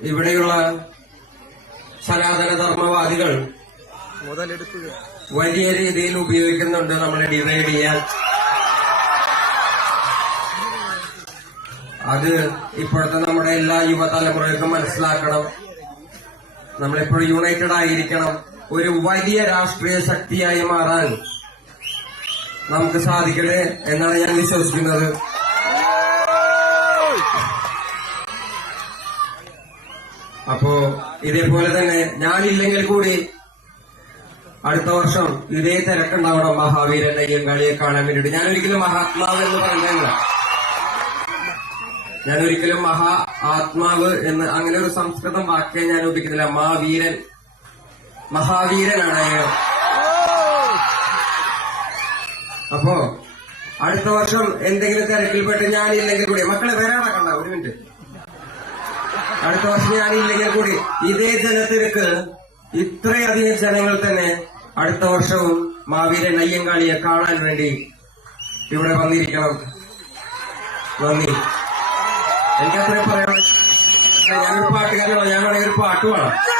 ഇവിടെയുള്ള സനാതന ധർമ്മവാദികൾ വലിയ രീതിയിൽ ഉപയോഗിക്കുന്നുണ്ട് നമ്മളെ ഡിവൈഡ് ചെയ്യാൻ. അത് ഇപ്പോഴത്തെ നമ്മുടെ എല്ലാ യുവതലമുറയ്ക്കും മനസ്സിലാക്കണം. നമ്മളെപ്പോഴും യുണൈറ്റഡ് ആയിരിക്കണം. ഒരു വലിയ രാഷ്ട്രീയ ശക്തിയായി മാറാൻ നമുക്ക് സാധിക്കട്ടെ എന്നാണ് ഞാൻ വിശ്വസിക്കുന്നത്. അപ്പോ ഇതേപോലെ തന്നെ ഞാനില്ലെങ്കിൽ കൂടി അടുത്ത വർഷം ഇതേ തിരക്കുണ്ടാവണം മഹാവീരൻ അയ്യങ്കാളിയെ കാണാൻ വേണ്ടിയിട്ട്. ഞാനൊരിക്കലും മഹാത്മാവ് എന്ന് പറഞ്ഞില്ല. ഞാനൊരിക്കലും ആത്മാവ് എന്ന് അങ്ങനെ ഒരു സംസ്കൃതം വാക്കേ ഞാൻ ഉപയോഗിക്കുന്നില്ല. മഹാവീരനാണ് അയാൾ. അപ്പോ അടുത്ത വർഷം എന്തെങ്കിലും തിരക്കിൽപ്പെട്ട് ഞാനില്ലെങ്കിൽ കൂടി മക്കളെ വരാടക്കണ്ട, ഒരു മിനിറ്റ്. അടുത്ത വർഷം ഞാനില്ലെങ്കിൽ കൂടി ഇതേ ജനത്തിരക്ക് ഇത്രയധികം ജനങ്ങൾ തന്നെ അടുത്ത വർഷവും മഹാവീരൻ അയ്യങ്കാളിയെ കാണാൻ വേണ്ടി ഇവിടെ വന്നിരിക്കണം. നന്ദി. എനിക്കത്രയും പറയാം. ഞാനൊരു പാട്ടുകാരനാണ്. ഞാനാണെങ്കിൽ ഒരു പാട്ട് വേണം.